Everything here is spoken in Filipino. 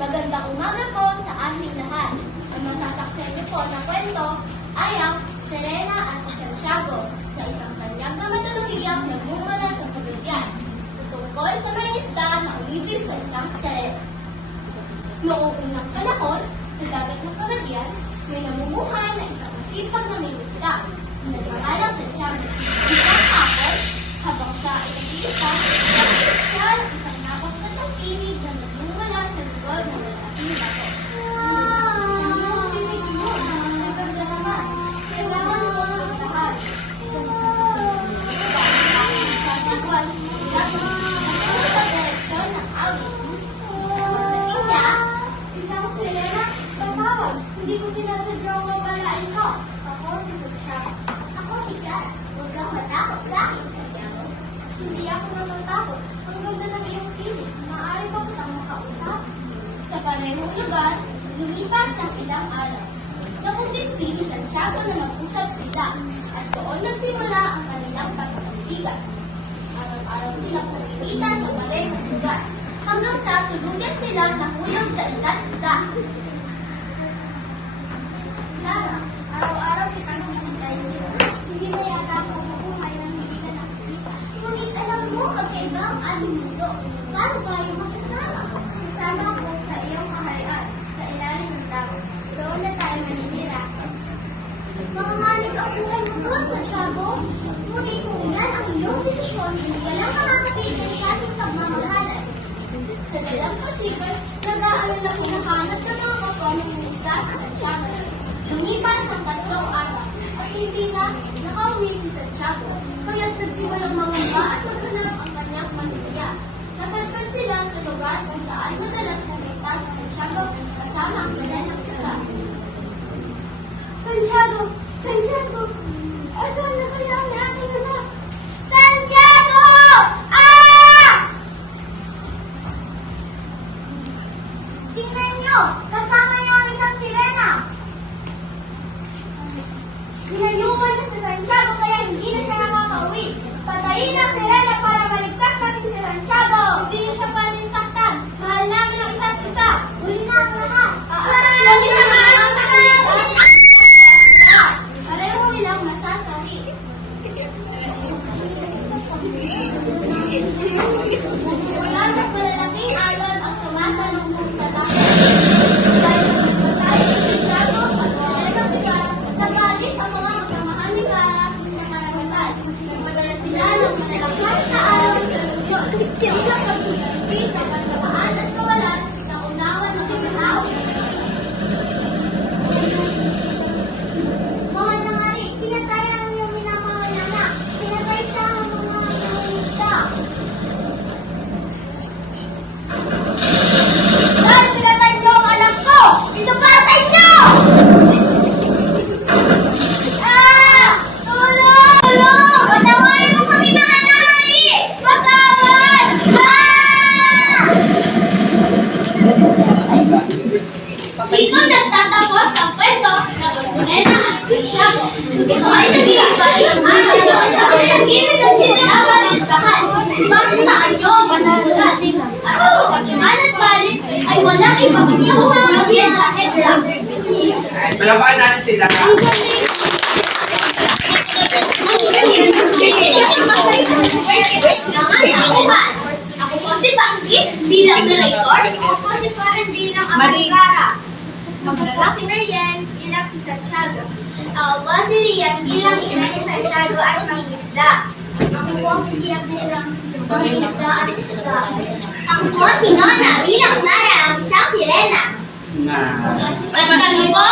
Magandang umaga po sa ating lahat. Ang masasaksihan niyo po na kwento ay ang Serena at si Santiago na isang kanyang na matulungiyang nagmumula sa Cagayan tungkol sa mga isda na umibig sa isang Serena. Noong unang panahon, sa dagat ng Cagayan, may namumuhay na isang masipag na may isda na nagngangalang Santiago. Isang hapon, habang siya ay nag-iisa, nakita siya ng isang napakatang tinig na nagmumula sa likod ng malaking bato. Ang tinig mo, naganda naman. Kailangan mo ang lahat. Sa tagwan, natungo sa direksyon ng awit. Pagdating niya, isang Serena, patawag. Hindi ko sinasadyang mabalain ko. Ako si Santiago. Ako si Clara. Huwag kang matakot sa akin, Santiago. Hindi ako natatakot. Ang ganda ng iyong piling. Maaari ba kitang makausap? Sa parehong lugar, lumipas ang ilang araw. Nakumbinsi ni Santiago na mag-usap sila at doon nagsimula ang kanilang pagkakaibigan. Araw-araw silang pagkikita sa parehong lugar hanggang sa tuluyan silang nahulog sa isa't isa. Clara, araw-araw kitang hinihintay dito. Hindi na yata ako mabuhay na hindi ka nakikita. Ngunit alam mo, magkaiba ang ating mundo. Paano tayo magsasama? Sasama ako sa iyong kaharian, sa ilalim ng dagat. Doon na tayo maninira. Manganganig ang buhay mo doon, Santiago. Ngunit kung yan ang iyong desisyon, walang makakapigil sa ating pagmamahalan. Sa dalampasigan, nag-aalala ko nahanap ng mga kapamang isda sa Santiago. Lumipas ang 3 araw at hindi na nakauwi si Santiago, kaya't nagsimulang mangamba at maghanap ang kanyang pamilya. Napadpad sila sa lugar kung saan madalas pumunta si Santiago kasama ang Serenang sila. Santiago! Santiago! Asan na kaya ang aking anak? Santiago! Ah! Tingnan niyo! Kasama niya ang isang sirena! Pinayungan na si Santiago kaya hindi na siya nakakauwi. Patayin ang sirena para maligtas natin si Santiago! Hindi niya siya pwedeng saktan. Mahal namin ang isa't isa. Huli na ang lahat. Hindi siya maaaring saktan. Pareho silang masasawi. Mula ng malalaking alon ang sumasalubong sa dagat. Dahil sa pagpatay ni Santiago at Serena Sigara, nagalit ang mga kasamahan ni Clara sa karagatan. Nagpadala sila ng malalakas na alon sa Luzon. Bilang pagsuganti sa kasamaan at kawalan na unawa ng mga tao. Mga nangari, pinatay ang iyong minamahal na anak. Pinatay siya ang mga nangungusta. Dahil pinatay niyo ang anak ko! Ito para sa inyo! Ah! Tulong! Tulong! Patawarin mo kami mga nangari! Patawad! Ah! Dito nagtatapos ang kwento ng Serena at Santiago. Ito ay nagigibay ng araw sa pag-ibig at sinalaman ng iskahan. Bakit saan niyo ang pananagulat? At ang kapiman at galit ay walang iba kundi humamagyan kahit lang. Palapaan natin sila. Ang galing! Ako po si Panggi bilang narrator. Ako po si Karen bilang Clara. Ako po si Marian bilang si Santiago. Ako po si Rian bilang ina ni Santiago at ng isda. Ako po si Sia bilang isda at isda. Ako po si Nona bilang Clara ang isang sirena. Na. At kami po